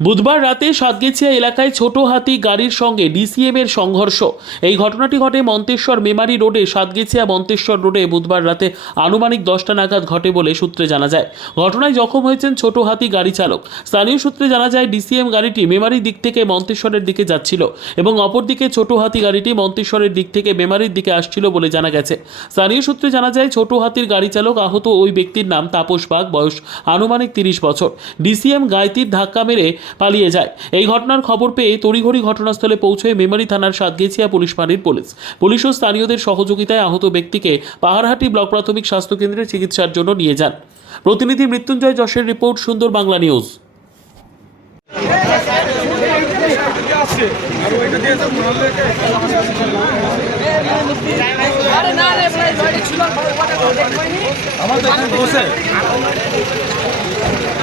বুধবার রাতে সাতগেছিয়া এলাকায় ছোট হাতি গাড়ির সঙ্গে ডিসিএম এর সংঘর্ষ। এই ঘটনাটি ঘটে মন্তেশ্বর মেমারি রোডে সাতগেছিয়া মন্তেশ্বর রোডে বুধবার রাতে আনুমানিক 10টা নাগাদ ঘটে বলে সূত্রে জানা যায়। ঘটনায় জখম হয়েছেন ছোট হাতি গাড়ি চালক। স্থানীয় সূত্রে জানা যায় ডিসিএম গাড়িটি মেমারির দিক থেকে মন্তেশ্বরের দিকে যাচ্ছিল এবং অপরদিকে ছোট হাতি গাড়িটি মন্তেশ্বরের দিক থেকে মেমারির দিকে আসছিল বলে জানা গেছে। স্থানীয় সূত্রে জানা যায় ছোট হাতির গাড়ি চালক আহত ওই ব্যক্তির নাম তাপস বাগ, বয়স আনুমানিক 30 বছর। ডিসিএম গাড়িটির ধাক্কা মেরে পালিয়ে যায়। এই ঘটনার খবর পেয়ে তড়িঘড়ি ঘটনাস্থলে পৌঁছয় মেমারি থানার সাতগেছিয়া পুলিশ ফাঁড়ির পুলিশ ও স্থানীয়দের সহযোগিতায় আহত ব্যক্তিকে পাহাড়হাটি ব্লক প্রাথমিক স্বাস্থ্য কেন্দ্রে চিকিৎসার জন্য নিয়ে যান। প্রতিনিধি মৃত্যুঞ্জয় যশের রিপোর্ট, সুন্দর বাংলা নিউজ।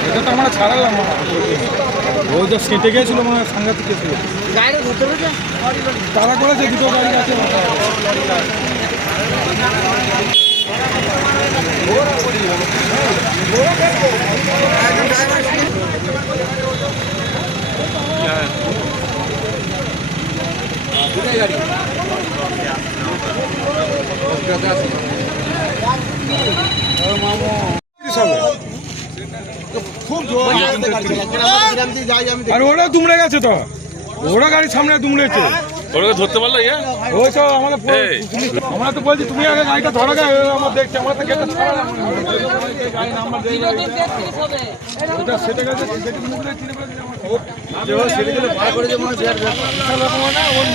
এটা তো আমরা ছাড়ালাম, ওই তো সেটে গিয়েছিল মনে হয়, সাংঘাতিক ছিল। তারা করেছে, দুটো গাড়ি আছে। আর ওরা দুমড়ে গেছে তো, ওরা গাড়ির সামনে দুমড়েছে। ওরা ধরতে পারলো? ওই তো আমরা তো বলছি তুমি আগে গাড়িটা ধরো, আমার দেখছি, আমরা তো গেটটা ছাড়ালাম। গাড়ি নাম্বার দিয়ে সেটা গেছে,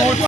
সেটা